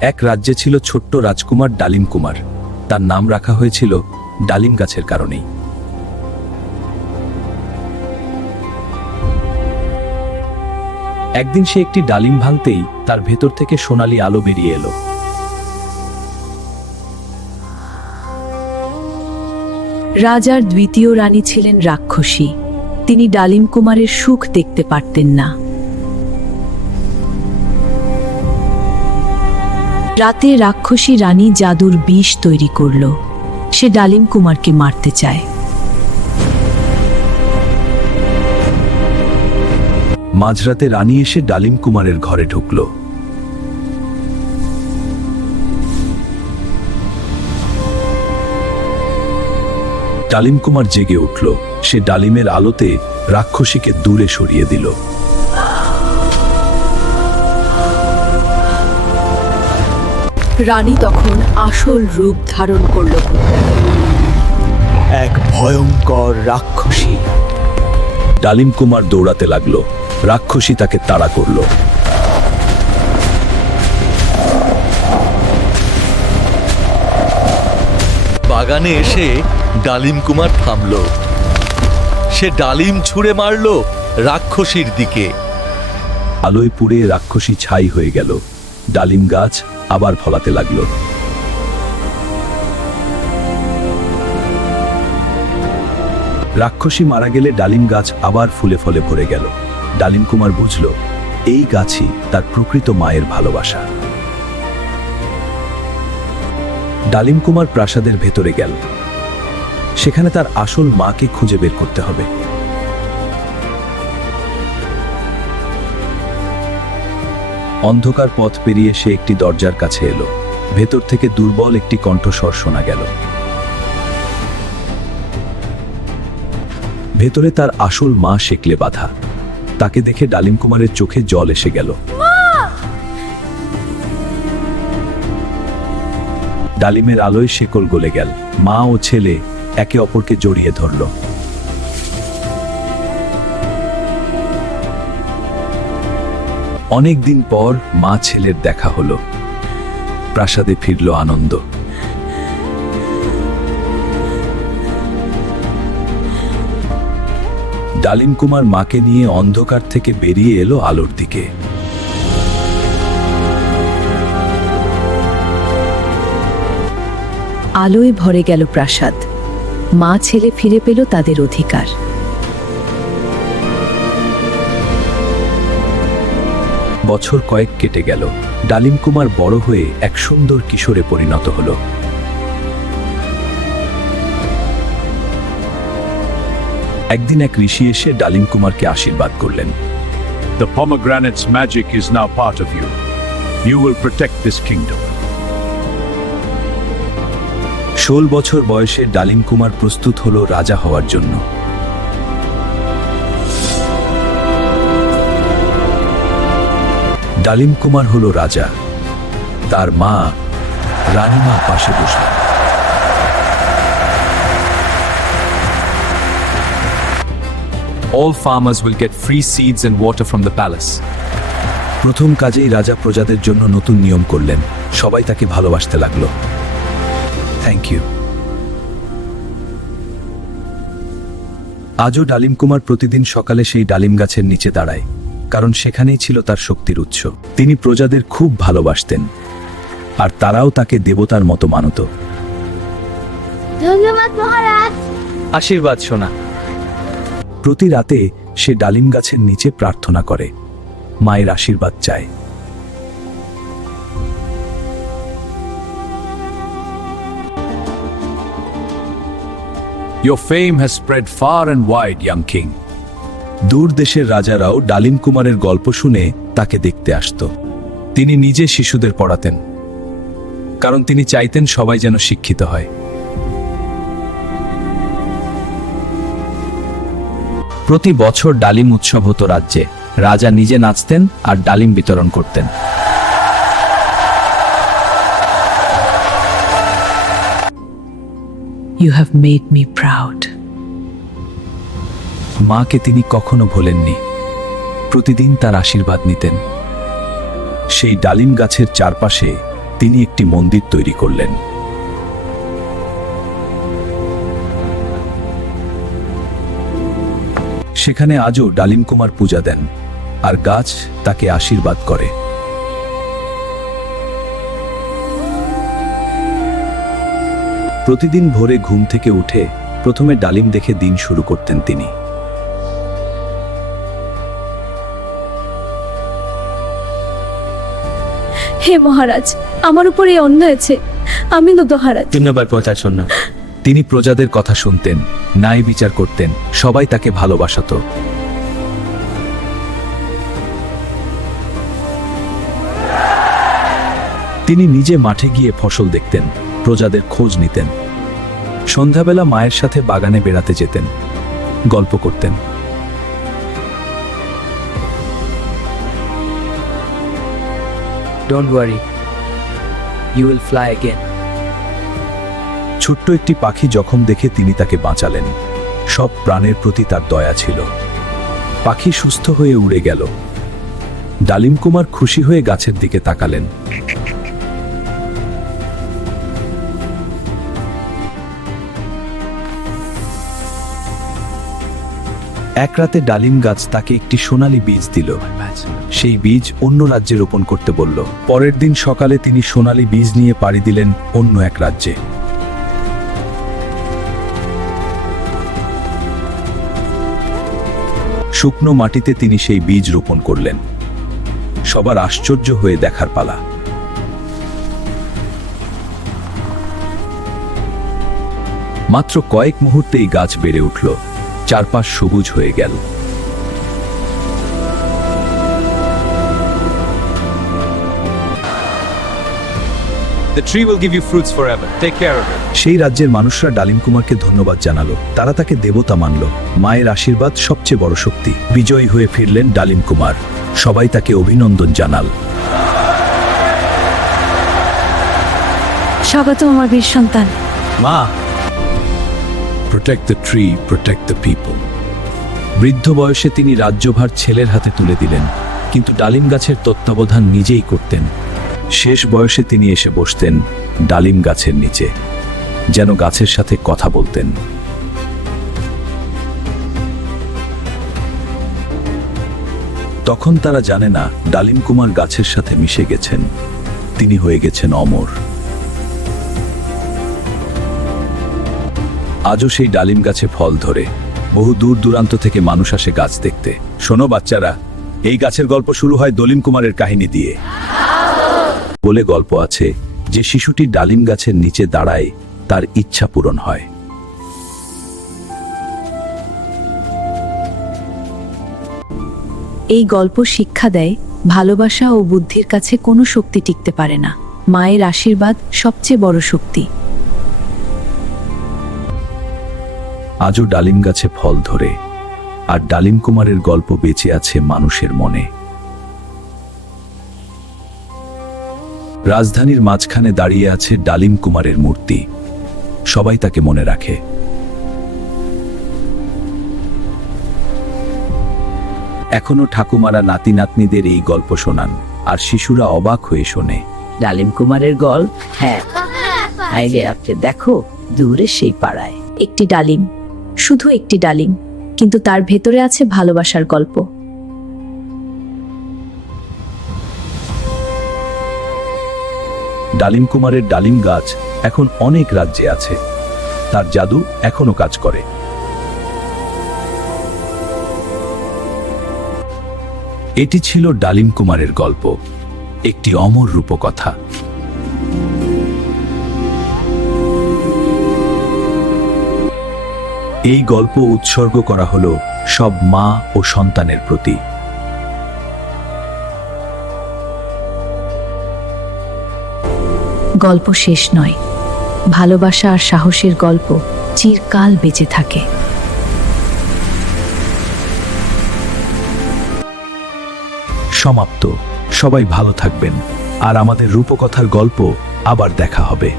এক রাজ্যে ছিল ছোট্ট রাজকুমার ডালিম কুমার। তার নাম রাখা হয়েছিল ডালিম গাছের কারণেই। একদিন সে একটি ডালিম ভাঙতেই তার ভেতর থেকে সোনালী আলো বেরিয়ে এলো। রাজার দ্বিতীয় রানী ছিলেন রাক্ষসী। তিনি ডালিম কুমারের সুখ দেখতে পারতেন না। রাতে রাক্ষসী রানী জাদুর বিষ তৈরি করল। সে ডালিম কুমারকে মারতে চায়। মাঝরাতে রানী এসে ডালিম কুমারের ঘরে ঢুকল। ডালিম কুমার জেগে উঠল। সে ডালিমের আলোতে রাক্ষসীকে দূরে সরিয়ে দিল। রানী তখন আসল রূপ ধারণ করল, এক ভয়ঙ্কর রাক্ষসী। ডালিম কুমার দৌড়াতে লাগলো। রাক্ষসী তাকে তাড়া করল। বাগানে এসে ডালিম কুমার থামল। সে ডালিম ছুঁড়ে মারল রাক্ষসীর দিকে। আলোয় পুড়ে রাক্ষসী ছাই হয়ে গেল। ডালিম গাছ আবার ফলাতে লাগলো। রাক্ষসী মারা গেলে ডালিম গাছ আবার ফুলে ফলে ভরে গেল। ডালিম কুমার বুঝল, এই গাছই তার প্রকৃত মায়ের ভালোবাসা। ডালিম কুমার প্রাসাদের ভেতরে গেল। সেখানে তার আসল মাকে খুঁজে বের করতে হবে। অন্ধকার পথ পেরিয়ে সে একটি দরজার কাছে এলো। ভেতর থেকে দুর্বল একটি কণ্ঠস্বর শোনা গেল। ভেতরে তার আসল মা শেকলে বাঁধা। তাকে দেখে ডালিম কুমারের চোখে জল এসে গেল। ডালিমের আলোয় শেকল গলে গেল। মা ও ছেলে একে অপরকে জড়িয়ে ধরল। অনেক দিন পর মা ছেলের দেখা হলো। প্রাসাদে ফিরল আনন্দ। ডালিম কুমার মাকে নিয়ে অন্ধকার থেকে বেরিয়ে এলো আলোর দিকে। আলোয় ভরে গেল প্রাসাদ। মা ছেলে ফিরে পেল তাদের অধিকার। বছর কয়েক কেটে গেল। ডালিম কুমার বড় হয়ে এক সুন্দর কিশোরে পরিণত হলো। একদিন এক ঋষি এসে ডালিম কুমারকে আশীর্বাদ করলেন। The pomegranate's magic is now part of you. You will protect this kingdom. 16 বছর বয়সে ডালিম কুমার প্রস্তুত হলো রাজা হওয়ার জন্য। ডালিম কুমার হলো রাজা। তার মা রানীমা পাশে বসলেন। All farmers will get free seeds and water from the palace. প্রথম কাজেই রাজা প্রজাদের জন্য নতুন নিয়ম করলেন। সবাই তাকে ভালোবাসতে লাগলো। Thank you. আজও ডালিম কুমার প্রতিদিন সকালে সেই ডালিম গাছের নিচে দাঁড়ায়, কারণ সেখানেই ছিল তার শক্তির উৎস। তিনি প্রজাদের খুব ভালোবাসতেন, আর তারাও তাকে দেবতার মতো মানত। ধন্যবাদ মহারাজ। আশীর্বাদ সোনা। প্রতি রাতে সে ডালিম গাছের নিচে প্রার্থনা করে, মায়ের আশীর্বাদ চায়। Your fame has spread far and wide, young king. দূর দেশের রাজারাও ডালিম কুমারের গল্প শুনে তাকে দেখতে আসত। তিনি নিজে শিশুদের পড়াতেন, কারণ তিনি চাইতেন সবাই যেন শিক্ষিত হয়। প্রতি বছর ডালিম উৎসব হতো রাজ্যে। রাজা নিজে নাচতেন আর ডালিম বিতরণ করতেন। You have made me proud. মাকে তিনি কখনো ভোলেননি। প্রতিদিন তার আশীর্বাদ নিতেন। সেই ডালিম গাছের চারপাশে তিনি একটি মন্দির তৈরি করলেন। সেখানে আজও ডালিম কুমার পূজা দেন, আর গাছ তাকে আশীর্বাদ করে। প্রতিদিন ভোরে ঘুম থেকে উঠে প্রথমে ডালিম দেখে দিন শুরু করতেন তিনি। হে মহারাজ, আমার উপরে অন্যায় আছে, আমি নদহারাজ। ধন্যবাদ প্রচার না। তিনি প্রজাদের কথা শুনতেন, ন্যায় বিচার করতেন, সবাই তাকে ভালোবাসত। তিনি নিজে মাঠে গিয়ে ফসল দেখতেন, প্রজাদের খোঁজ নিতেন। সন্ধ্যাবেলা মায়ের সাথে বাগানে বেড়াতে যেতেন, গল্প করতেন। Don't worry, you will fly again. ছোট্ট একটি পাখি জখম দেখে তিনি তাকে বাঁচালেন। সব প্রাণের প্রতি তার দয়া ছিল। পাখি সুস্থ হয়ে উড়ে গেল। ডালিম কুমার খুশি হয়ে গাছের দিকে তাকালেন। এক রাতে ডালিম গাছ তাকে একটি সোনালী বীজ দিল। সেই বীজ অন্য রাজ্যে রোপণ করতে বলল। পরের দিন সকালে তিনি সোনালী বীজ নিয়ে পাড়ি দিলেন অন্য এক রাজ্যে। শুকনো মাটিতে তিনি সেই বীজ রোপণ করলেন। সবার আশ্চর্য হয়ে দেখার পালা। মাত্র কয়েক মুহূর্তেই গাছ বেড়ে উঠল, চারপাশ সবুজ হয়ে গেল। The tree will give you fruits forever. Take care of it. সেই রাজ্যের মানুষরা ডালিম কুমারকে ধন্যবাদ জানালো। তারা তাকে দেবতা মানল। মায়ের আশীর্বাদ সবচেয়ে বড় শক্তি। বিজয়ী হয়ে ফিরলেন ডালিম কুমার। সবাই তাকে অভিনন্দন জানাল। স্বাগত আমার বীর সন্তান। মা, Protect the tree, protect the people. বৃদ্ধ বয়সে তিনি রাজ্যভার ছেলের হাতে তুলে দিলেন, কিন্তু ডালিম গাছের তত্ত্বাবধান নিজেই করতেন। শেষ বয়সে তিনি এসে বসতেন ডালিম গাছের নিচে, যেন গাছের সাথে কথা বলতেন। তখন তারা জানে না ডালিম কুমার গাছের সাথে মিশে গেছেন। তিনি হয়ে গেছেন অমর। আজও সেই ডালিম গাছে ফল ধরে। বহু দূর দূরান্ত থেকে মানুষ আসে গাছ দেখতে। শোনো বাচ্চারা, এই গাছের গল্প শুরু হয় দলিম কুমারের কাহিনী দিয়ে। বলে গল্প আছে যে শিশুটি ডালিম গাছের নিচে দাঁড়ায়, তার ইচ্ছা পূরণ হয়। এই গল্প শিক্ষা দেয়, ভালোবাসা ও বুদ্ধির কাছে কোনো শক্তি টিকতে পারে না। মায়ের আশীর্বাদ সবচেয়ে বড় শক্তি। আজও ডালিম গাছে ফল ধরে, আর ডালিম কুমারের গল্প বেঁচে আছে মানুষের মনে। রাজধানীর মাঝখানে দাঁড়িয়ে আছে ডালিম কুমারের মূর্তি। সবাই তাকে মনে রাখে। এখনো ঠাকুমারা নাতি নাতনিদের এই গল্প শোনান, আর শিশুরা অবাক হয়ে শোনে। ডালিম কুমারের গল্প। হ্যাঁ, আইলে আপনি দেখো দূরে সেই পাড়ায়। একটি ডালিম, শুধু একটি ডালিম, কিন্তু তার ভেতরে আছে ভালোবাসার গল্প। ডালিম কুমারের ডালিম গাছ এখন অনেক রাজ্যে আছে। তার জাদু এখনো কাজ করে। এটি ছিল ডালিম কুমারের গল্প, একটি অমর রূপকথা। এই গল্প উৎসর্গ করা হলো সব মা ও সন্তানের প্রতি। গল্প শেষ নয়, ভালোবাসা আর সাহসের গল্প চিরকাল বেঁচে থাকে। সমাপ্ত। সবাই ভালো থাকবেন, আর আমাদের রূপকথার গল্প আবার দেখা হবে।